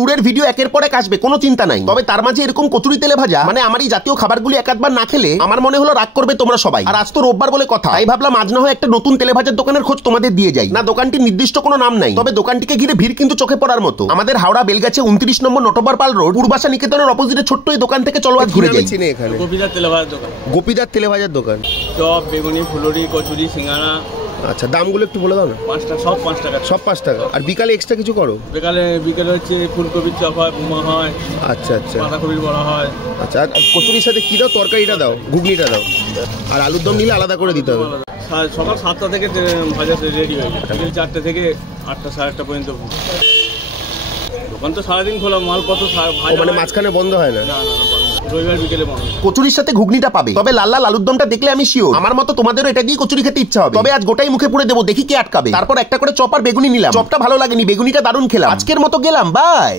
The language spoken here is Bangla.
ট্যুরের ভিডিও একের পর এক আসবে, কোনো চিন্তা নাই। তবে তার মাঝে এরকম কচুরি তেলে ভাজা মানে আমার এই জাতীয় খাবারগুলি একাধবার না খেলে আমার মনে হলো রাগ করবে তোমরা সবাই। আর আজ তো রোববার বলে কথা, তাই ভাবলাম আজ না হয় একটা নতুন তেলে ভাজার দোকানের খোঁজ তোমাদের দিয়ে যাই। না দোকানটির নির্দিষ্ট কোনো নাম নাই, তবে দোকানটিকে ঘিরে ভিড় কিন্তু চোখে পড়ার মতো। আমাদের হাওড়া বেলগাছে 29 নম্বর নটবর পাল রোড পূর্বাশা নিকেতনের অপোজিটে ছোট্ট এই দোকান থেকে চলো আজ ঘুরে যাই। এখানে গোপীদার তেলে ভাজার দোকান। গোপীদার তেলে ভাজার দোকান। চপ, বেগুনি, ফুলুরি, কচুরি, সিঙ্গাড়া। আচ্ছা, দামগুলো একটু বলে দাও না। 5 টাকা, সব 5 টাকা। সব 5 টাকা। আর বিকালে এক্সট্রা কিছু করো? বিকালে হচ্ছে ফুলকপির চপ হয়, বুমা হয়। আচ্ছা আচ্ছা। বাঁধাকপির বড়া হয়। আচ্ছা, আর কচুরির সাথে কি দাও? তরকারিটা দাও, ঘুগনিটা দাও, আর আলুর দম নিলে আলাদা করে দিতে হবে। সকাল 7টা থেকে ভাজা রেডি হয়ে যায়, বিকেল 4টে থেকে 8টা সাড়ে 8টা পর্যন্ত। দোকান তো সারাদিন খোলা, মাল কত মানে মাঝখানে বন্ধ হয় না? না, রবিবার বিকেলে বন্ধ। কচুরির সাথে ঘুগনিটা পাবে, তবে লাল লাল আলুর দমটা দেখলে আমি শিওর আমার মতো তোমাদেরও এটা দিয়ে কচুরি খেতে ইচ্ছা হবে। তবে আজ গোটাই মুখে পুরে দেবো, দেখি কে আটকাবে। তারপর একটা করে চপ আর বেগুনি নিলাম। চপটা ভালো লাগেনি, বেগুনিটা দারুণ খেলাম। আজকের মতো গেলাম, বাই।